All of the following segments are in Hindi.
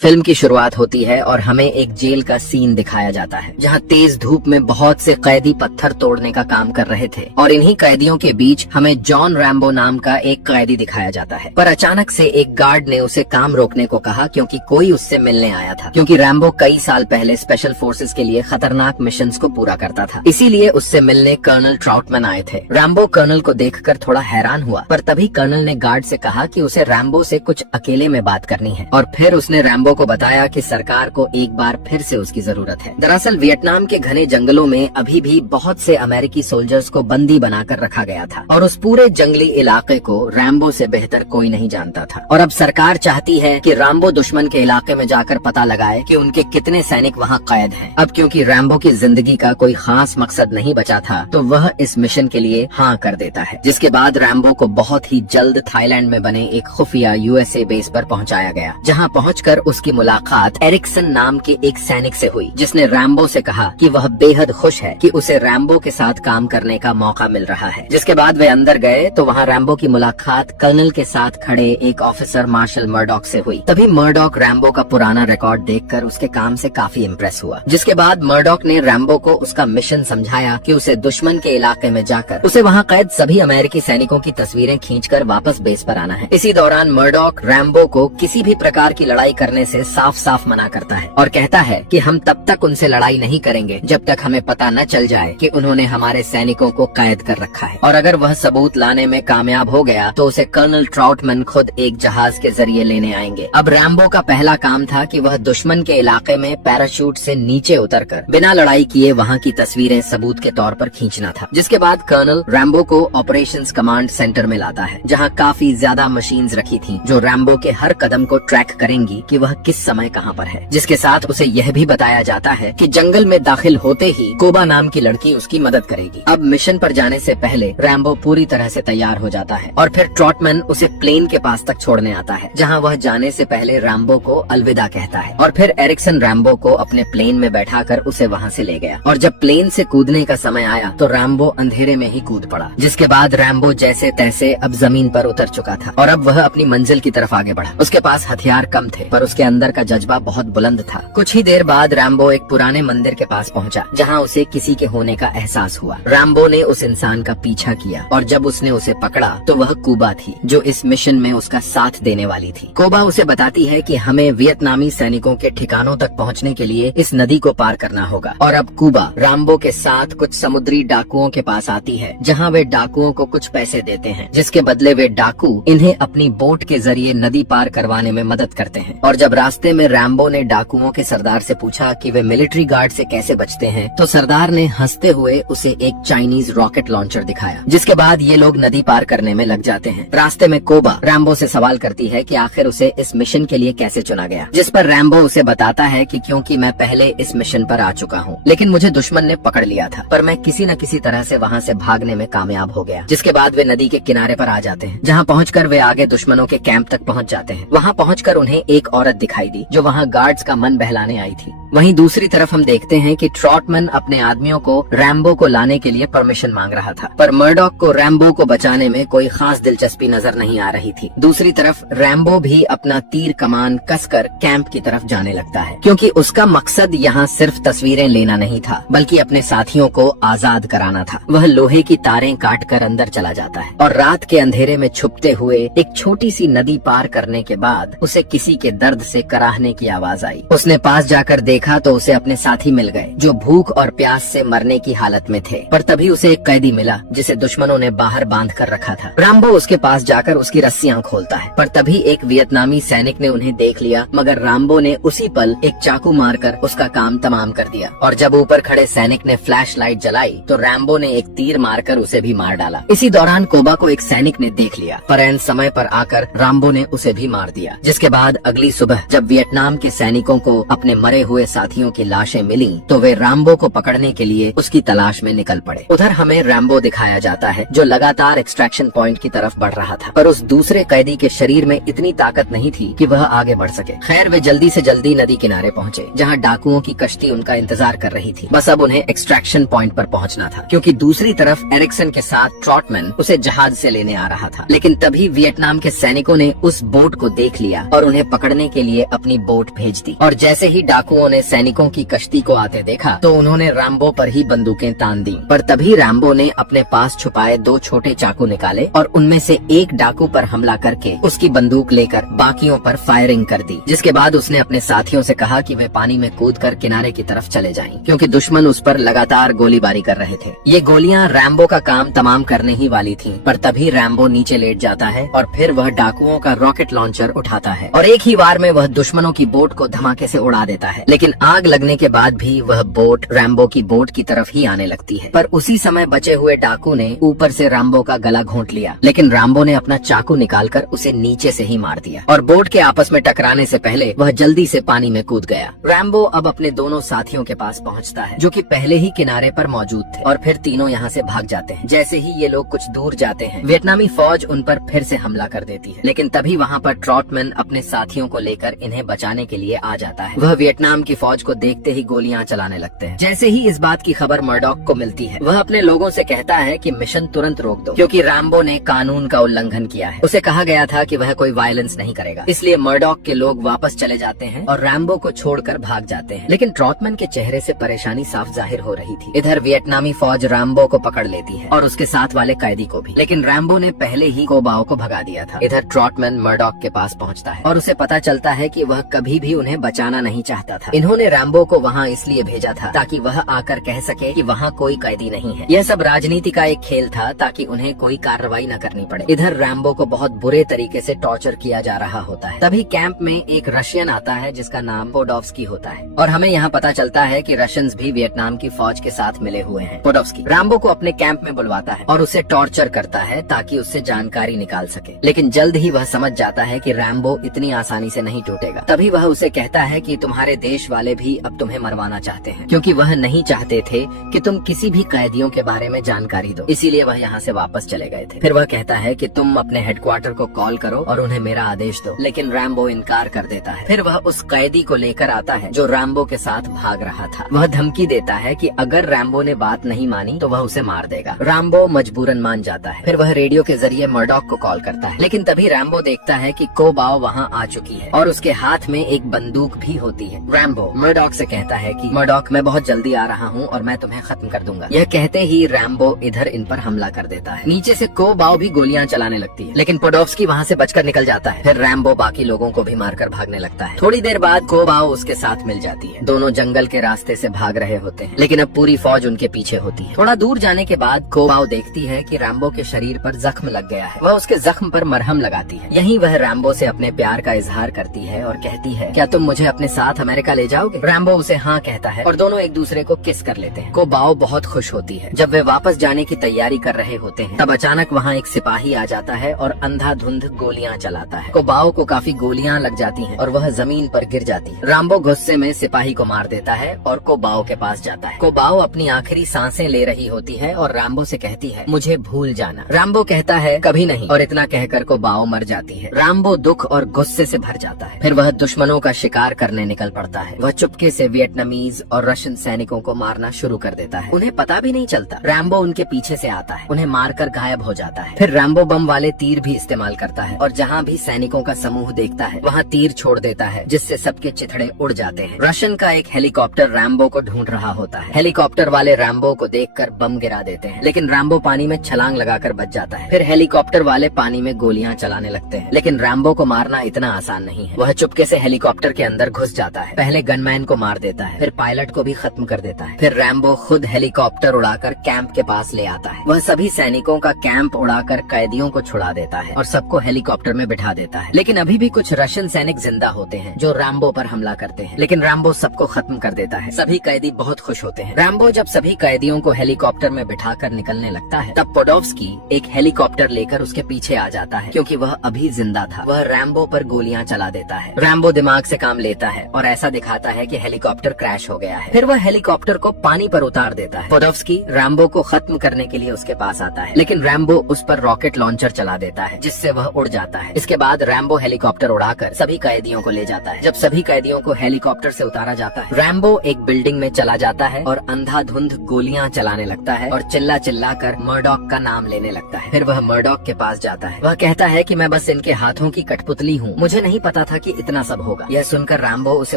फिल्म की शुरुआत होती है और हमें एक जेल का सीन दिखाया जाता है जहां तेज धूप में बहुत से कैदी पत्थर तोड़ने का काम कर रहे थे और इन्हीं कैदियों के बीच हमें जॉन रैम्बो नाम का एक कैदी दिखाया जाता है। पर अचानक से एक गार्ड ने उसे काम रोकने को कहा क्योंकि कोई उससे मिलने आया था, क्योंकि रैम्बो कई साल पहले स्पेशल फोर्सेस के लिए खतरनाक मिशन को पूरा करता था। इसीलिए उससे मिलने कर्नल ट्राउटमैन आए थे। रैम्बो कर्नल को देखकर थोड़ा हैरान हुआ, पर तभी कर्नल ने गार्ड से कहा कि उसे रैम्बो से कुछ अकेले में बात करनी है और फिर उसने रैम्बो को बताया कि सरकार को एक बार फिर से उसकी जरूरत है। दरअसल वियतनाम के घने जंगलों में अभी भी बहुत से अमेरिकी सोल्जर्स को बंदी बनाकर रखा गया था और उस पूरे जंगली इलाके को रैम्बो से बेहतर कोई नहीं जानता था। और अब सरकार चाहती है कि रैम्बो दुश्मन के इलाके में जाकर पता लगाए कि उनके कितने सैनिक वहाँ कैद हैं। अब क्योंकि रैम्बो की जिंदगी का कोई खास मकसद नहीं बचा था तो वह इस मिशन के लिए हाँ कर देता है, जिसके बाद रैम्बो को बहुत ही जल्द थाईलैंड में बने एक खुफिया यूएसए बेस पर पहुँचाया गया, जहाँ पहुँचकर उसकी मुलाकात एरिक्सन नाम के एक सैनिक से हुई, जिसने रैम्बो से कहा कि वह बेहद खुश है कि उसे रैम्बो के साथ काम करने का मौका मिल रहा है। जिसके बाद वे अंदर गए तो वहाँ रैम्बो की मुलाकात कर्नल के साथ खड़े एक ऑफिसर मार्शल मर्डॉक से हुई। तभी मर्डॉक रैम्बो का पुराना रिकॉर्ड देखकर उसके काम से काफी इम्प्रेस हुआ। जिसके बाद मर्डॉक ने रैम्बो को उसका मिशन समझाया कि उसे दुश्मन के इलाके में जाकर उसे वहाँ कैद सभी अमेरिकी सैनिकों की तस्वीरें खींचकर वापस बेस पर आना है। इसी दौरान मर्डॉक रैम्बो को किसी भी प्रकार की लड़ाई करने से साफ साफ मना करता है और कहता है कि हम तब तक उनसे लड़ाई नहीं करेंगे जब तक हमें पता न चल जाए कि उन्होंने हमारे सैनिकों को कैद कर रखा है। और अगर वह सबूत लाने में कामयाब हो गया तो उसे कर्नल ट्राउटमैन खुद एक जहाज के जरिए लेने आएंगे। अब रैम्बो का पहला काम था कि वह दुश्मन के इलाके में पैराशूट से नीचे उतरकर बिना लड़ाई किए वहाँ की तस्वीरें सबूत के तौर पर खींचना था। जिसके बाद कर्नल रैम्बो को ऑपरेशंस कमांड सेंटर में लाता है, जहाँ काफी ज्यादा मशीन्स रखी थी जो रैम्बो के हर कदम को ट्रैक करेंगी कि वह किस समय कहाँ पर है। जिसके साथ उसे यह भी बताया जाता है कि जंगल में दाखिल होते ही कोबा नाम की लड़की उसकी मदद करेगी। अब मिशन पर जाने से पहले रैम्बो पूरी तरह से तैयार हो जाता है और फिर ट्राउटमैन उसे प्लेन के पास तक छोड़ने आता है, जहां वह जाने से पहले रैम्बो को अलविदा कहता है। और फिर एरिक्सन रैम्बो को अपने प्लेन में बैठाकर उसे वहां से ले गया और जब प्लेन से कूदने का समय आया तो रैम्बो अंधेरे में ही कूद पड़ा। जिसके बाद रैम्बो जैसे तैसे अब जमीन पर उतर चुका था और अब वह अपनी मंजिल की तरफ आगे बढ़ा। उसके पास हथियार कम थे पर उसके अंदर का जज्बा बहुत बुलंद था। कुछ ही देर बाद रैम्बो एक पुराने मंदिर के पास पहुंचा, जहां उसे किसी के होने का एहसास हुआ। रैम्बो ने उस इंसान का पीछा किया और जब उसने उसे पकड़ा तो वह कुबा थी, जो इस मिशन में उसका साथ देने वाली थी। कुबा उसे बताती है कि हमें वियतनामी सैनिकों के ठिकानों तक पहुंचने के लिए इस नदी को पार करना होगा। और अब कुबा रैम्बो के साथ कुछ समुद्री डाकुओं के पास आती है, जहाँ वे डाकुओं को कुछ पैसे देते हैं, जिसके बदले वे डाकू इन्हें अपनी बोट के जरिए नदी पार करवाने में मदद करते हैं। और जब रास्ते में रैम्बो ने डाकुओं के सरदार से पूछा कि वे मिलिट्री गार्ड से कैसे बचते हैं तो सरदार ने हंसते हुए उसे एक चाइनीज रॉकेट लॉन्चर दिखाया। जिसके बाद ये लोग नदी पार करने में लग जाते हैं। रास्ते में कोबा रैम्बो से सवाल करती है कि आखिर उसे इस मिशन के लिए कैसे चुना गया, जिस पर रैम्बो उसे बताता है कि क्योंकि मैं पहले इस मिशन पर आ चुका हूँ, लेकिन मुझे दुश्मन ने पकड़ लिया था, पर मैं किसी न किसी तरह से वहाँ से भागने में कामयाब हो गया। जिसके बाद वे नदी के किनारे पर आ जाते हैं, जहाँ पहुँचकर वे आगे दुश्मनों के कैंप तक पहुँच जाते हैं। वहाँ पहुँचकर उन्हें एक औरत दिखाई दी जो वहाँ गार्ड्स का मन बहलाने आई थी। वहीं दूसरी तरफ हम देखते हैं कि ट्राउटमैन अपने आदमियों को रैम्बो को लाने के लिए परमिशन मांग रहा था, पर मर्डॉक को रैम्बो को बचाने में कोई खास दिलचस्पी नजर नहीं आ रही थी। दूसरी तरफ रैम्बो भी अपना तीर कमान कसकर कैंप की तरफ जाने लगता है, क्योंकि उसका मकसद यहाँ सिर्फ तस्वीरें लेना नहीं था बल्कि अपने साथियों को आजाद कराना था। वह लोहे की तारें काटकर अंदर चला जाता है और रात के अंधेरे में छुपते हुए एक छोटी सी नदी पार करने के बाद उसे किसी के दर्द से कराहने की आवाज आई। उसने पास जाकर देखा तो उसे अपने साथी मिल गए जो भूख और प्यास से मरने की हालत में थे। पर तभी उसे एक कैदी मिला जिसे दुश्मनों ने बाहर बांध कर रखा था। रैम्बो उसके पास जाकर उसकी रस्सियां खोलता है, पर तभी एक वियतनामी सैनिक ने उन्हें देख लिया, मगर रैम्बो ने उसी पल एक चाकू मारकर उसका काम तमाम कर दिया। और जब ऊपर खड़े सैनिक ने फ्लैश लाइट जलाई तो रैम्बो ने एक तीर मारकर उसे भी मार डाला। इसी दौरान कोबा को एक सैनिक ने देख लिया, पर ऐन समय पर आकर रैम्बो ने उसे भी मार दिया। जिसके बाद अगली सुबह जब वियतनाम के सैनिकों को अपने मरे हुए साथियों की लाशें मिली तो वे रैम्बो को पकड़ने के लिए उसकी तलाश में निकल पड़े। उधर हमें रैम्बो दिखाया जाता है जो लगातार एक्सट्रैक्शन पॉइंट की तरफ बढ़ रहा था, पर उस दूसरे कैदी के शरीर में इतनी ताकत नहीं थी कि वह आगे बढ़ सके। खैर वे जल्दी से जल्दी नदी किनारे पहुँचे जहाँ डाकुओं की कश्ती उनका इंतजार कर रही थी। बस अब उन्हें एक्सट्रैक्शन पॉइंट पर पहुँचना था, क्योंकि दूसरी तरफ एरिक्सन के साथ ट्रॉटमैन उसे जहाज से लेने आ रहा था। लेकिन तभी वियतनाम के सैनिकों ने उस बोट को देख लिया और उन्हें पकड़ने के लिए अपनी बोट भेज दी। और जैसे ही डाकुओं ने सैनिकों की कश्ती को आते देखा तो उन्होंने रैम्बो पर ही बंदूकें तान दी। पर तभी रैम्बो ने अपने पास छुपाए 2 छोटे चाकू निकाले और उनमें से एक डाकू पर हमला करके उसकी बंदूक लेकर बाकियों पर फायरिंग कर दी। जिसके बाद उसने अपने साथियों से कहा कि वे पानी में कूदकर किनारे की तरफ चले जाएं, क्योंकि दुश्मन उस पर लगातार गोलीबारी कर रहे थे। ये गोलियां रैम्बो का काम तमाम करने ही वाली थीं, पर तभी रैम्बो नीचे लेट जाता है और फिर वह डाकुओं का रॉकेट लॉन्चर उठाता है और एक ही वार में वह दुश्मनों की बोट को धमाके से उड़ा देता है। लेकिन आग लगने के बाद भी वह बोट रैम्बो की बोट की तरफ ही आने लगती है। पर उसी समय बचे हुए डाकू ने ऊपर से रैम्बो का गला घोंट लिया, लेकिन रैम्बो ने अपना चाकू निकालकर उसे नीचे से ही मार दिया और बोट के आपस में टकराने से पहले वह जल्दी से पानी में कूद गया। रैम्बो अब अपने दोनों साथियों के पास पहुंचता है जो कि पहले ही किनारे पर मौजूद थे और फिर तीनों यहाँ से भाग जाते हैं। जैसे ही ये लोग कुछ दूर जाते हैं वियतनामी फौज उन पर फिर से हमला कर देती है, लेकिन तभी वहाँ पर ट्रॉटमैन अपने साथियों को लेकर इन्हें बचाने के लिए आ जाता है। वह वियतनाम की फौज को देखते ही गोलियां चलाने लगते हैं। जैसे ही इस बात की खबर मर्डॉक को मिलती है वह अपने लोगों से कहता है कि मिशन तुरंत रोक दो, क्योंकि रैम्बो ने कानून का उल्लंघन किया है। उसे कहा गया था कि वह कोई वायलेंस नहीं करेगा, इसलिए मर्डॉक के लोग वापस चले जाते हैं और रैम्बो को छोड़कर भाग जाते हैं। लेकिन ट्रॉटमैन के चेहरे से परेशानी साफ जाहिर हो रही थी। इधर वियतनामी फौज रैम्बो को पकड़ लेती है और उसके साथ वाले कैदी को भी, लेकिन रैम्बो ने पहले ही कोबाओ को भगा दिया था। इधर ट्रॉटमैन मर्डॉक के पास पहुंचता है और उसे पता चलता है कि वह कभी भी उन्हें बचाना नहीं चाहता था। इन्होंने रैम्बो को वहाँ इसलिए भेजा था ताकि वह आकर कह सके कि वहाँ कोई कैदी नहीं है। यह सब राजनीति का एक खेल था ताकि उन्हें कोई कार्रवाई न करनी पड़े। इधर रैम्बो को बहुत बुरे तरीके से टॉर्चर किया जा रहा होता है। तभी कैंप में एक रशियन आता है जिसका नाम पोडोव्स्की होता है और हमें यहाँ पता चलता है कि रशियंस भी वियतनाम की फौज के साथ मिले हुए हैं। पोडोव्स्की रैम्बो को अपने कैंप में बुलवाता है और उसे टॉर्चर करता है ताकि उससे जानकारी निकाल सके, लेकिन जल्द ही वह समझ जाता है कि रैम्बो इतनी आसानी से नहीं टूटेगा। तभी वह उसे कहता है कि तुम्हारे देश वाले भी अब तुम्हें मरवाना चाहते हैं, क्योंकि वह नहीं चाहते थे कि तुम किसी भी कैदियों के बारे में जानकारी दो, इसीलिए वह यहाँ से वापस चले गए थे। फिर वह कहता है कि तुम अपने हेडक्वार्टर को कॉल करो और उन्हें मेरा आदेश दो, लेकिन रैम्बो इनकार कर देता है। फिर वह उस कैदी को लेकर आता है जो रैम्बो के साथ भाग रहा था। वह धमकी देता है कि अगर रैम्बो ने बात नहीं मानी तो वह उसे मार देगा। रैम्बो मजबूरन मान जाता है। फिर वह रेडियो के जरिए मर्डॉक को कॉल करता है, लेकिन तभी रैम्बो देखता है कि कोबाओ वहाँ आ चुकी है और उसके हाथ में एक बंदूक भी होती है। रैम्बो मर्डॉक से कहता है कि मर्डॉक मैं बहुत जल्दी आ रहा हूँ और मैं तुम्हें खत्म कर दूंगा। यह कहते ही रैम्बो इधर इन पर हमला कर देता है। नीचे से कोबाओ भी गोलियां चलाने लगती है, लेकिन पोडोव्स्की वहाँ से बचकर निकल जाता है। फिर रैम्बो बाकी लोगों को भी मारकर भागने लगता है। थोड़ी देर बाद कोबाओ उसके साथ मिल जाती है। दोनों जंगल के रास्ते से भाग रहे होते हैं, लेकिन अब पूरी फौज उनके पीछे होती है। थोड़ा दूर जाने के बाद कोबाओ देखती है कि रैम्बो के शरीर पर जख्म लग गया है। वह उसके जख्म पर मरहम लगाती है। यहीं वह रैम्बो से अपने प्यार का इजहार करती है और कहती है, क्या तुम मुझे अपने साथ अमेरिका ले जाओगे? रैम्बो उसे हाँ कहता है और दोनों एक दूसरे को किस कर लेते हैं। कोबाओ बहुत खुश होती है। जब वे वापस जाने की तैयारी कर रहे होते हैं तब अचानक वहाँ एक सिपाही आ जाता है और अंधाधुंध गोलियां चलाता है। कोबाओ को काफी गोलियां लग जाती हैं और वह जमीन पर गिर जाती है। रैम्बो गुस्से में सिपाही को मार देता है और कोबाओ के पास जाता है। कोबाओ अपनी आखिरी सांसें ले रही होती है और रैम्बो से कहती है, मुझे भूल जाना। रैम्बो कहता है, कभी नहीं, और इतना कहकर कोबाओ मर जाती है। रैम्बो दुख और गुस्से से भर जाता है। फिर वह दुश्मनों का शिकार करने निकल पड़ता है। वह चुपके से वियतनामीज और रशियन सैनिकों को मारना शुरू कर देता है। उन्हें पता भी नहीं चलता। रैम्बो उनके पीछे से आता है, उन्हें मारकर गायब हो जाता है। फिर रैम्बो बम वाले तीर भी इस्तेमाल करता है और जहाँ भी सैनिकों का समूह देखता है वहाँ तीर छोड़ देता है, जिससे सबके चिथड़े उड़ जाते हैं। रशियन का एक हेलीकॉप्टर रैम्बो को ढूंढ रहा होता है। हेलीकॉप्टर वाले रैम्बो को देखकर बम गिरा देते हैं, लेकिन रैम्बो पानी में छलांग लगाकर बच जाता है। फिर हेलीकॉप्टर वाले पानी में गोलियां चलाने लगते हैं, लेकिन रैम्बो को मारना इतना आसान नहीं है। वह चुपके से हेलीकॉप्टर के अंदर घुस जाता है। पहले गनमैन को मार देता है, फिर पायलट को भी खत्म कर देता है। फिर रैम्बो खुद हेलीकॉप्टर उड़ाकर कैंप के पास ले आता है। वह सभी सैनिकों का कैंप उड़ाकर कैदियों को छुड़ा देता है और सबको हेलीकॉप्टर में बिठा देता है। लेकिन अभी भी कुछ रशियन सैनिक जिंदा होते हैं जो रैम्बो पर हमला करते हैं, लेकिन रैम्बो सबको खत्म कर देता है। सभी कैदी बहुत खुश होते हैं। रैम्बो जब सभी कैदियों को हेलीकॉप्टर में बिठाकर निकलने लगता है तब पोडोव्स्की एक हेलीकॉप्टर लेकर उसके पीछे आ जाता है, क्योंकि वह अभी जिंदा था। वह रैम्बो पर गोलियां चला देता है। रैम्बो दिमाग से काम लेता है और ऐसा दिखा दिखाता है कि हेलीकॉप्टर क्रैश हो गया है। फिर वह हेलीकॉप्टर को पानी पर उतार देता है। पोडोव्स्की रैम्बो को खत्म करने के लिए उसके पास आता है, लेकिन रैम्बो उस पर रॉकेट लॉन्चर चला देता है, जिससे वह उड़ जाता है। इसके बाद रैम्बो हेलीकॉप्टर उड़ाकर सभी कैदियों को ले जाता है। जब सभी कैदियों को हेलीकॉप्टर से उतारा जाता है, रैम्बो एक बिल्डिंग में चला जाता है और अंधाधुंध गोलियां चलाने लगता है और चिल्ला चिल्ला कर मर्डॉक का नाम लेने लगता है। फिर वह मर्डॉक के पास जाता है। वह कहता है कि मैं बस इनके हाथों की कठपुतली हूँ, मुझे नहीं पता था कि इतना सब होगा। यह सुनकर रैम्बो उसे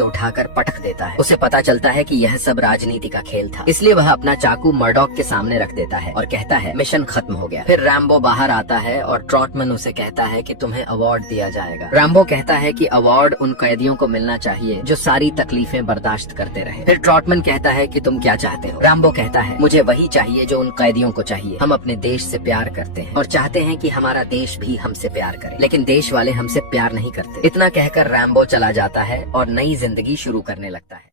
उठाकर पटक देता है। उसे पता चलता है कि यह सब राजनीति का खेल था, इसलिए वह अपना चाकू मर्डॉक के सामने रख देता है और कहता है मिशन खत्म हो गया। फिर रैम्बो बाहर आता है और ट्रॉटमन उसे कहता है कि तुम्हें अवार्ड दिया जाएगा। रैम्बो कहता है कि अवार्ड उन कैदियों को मिलना चाहिए जो सारी तकलीफें बर्दाश्त करते रहे। फिर ट्रॉटमन कहता है कि तुम क्या चाहते हो? रैम्बो कहता है मुझे वही चाहिए जो उन कैदियों को चाहिए। हम अपने देश से प्यार करते हैं और चाहते हैं कि हमारा देश भी हमसे प्यार करे, लेकिन देश वाले हमसे प्यार नहीं करते। इतना कहकर रैम्बो चला जाता है और नई जिंदगी शुरू करने लगता है।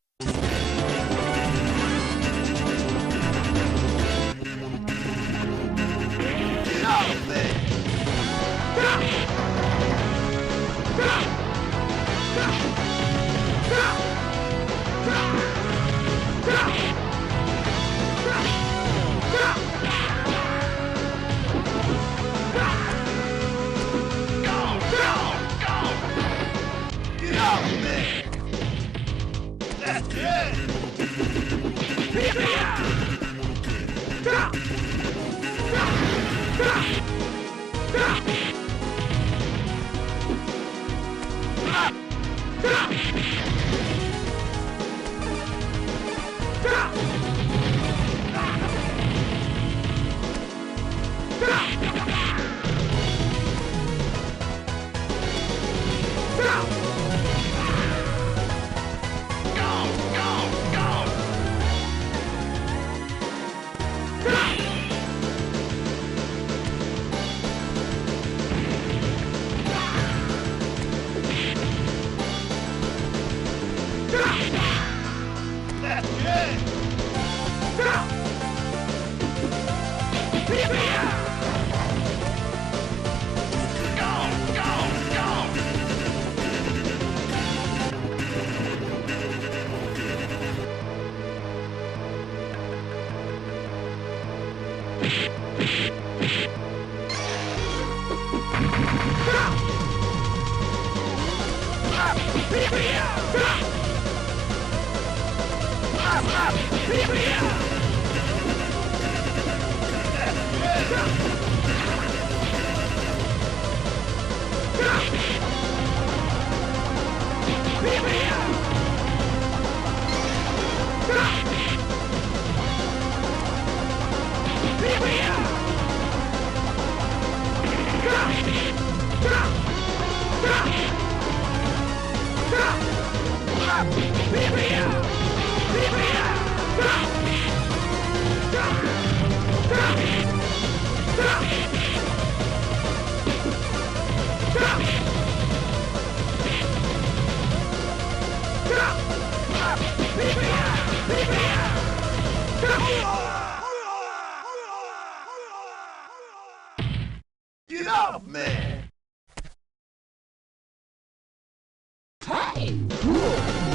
Get off me! Hey!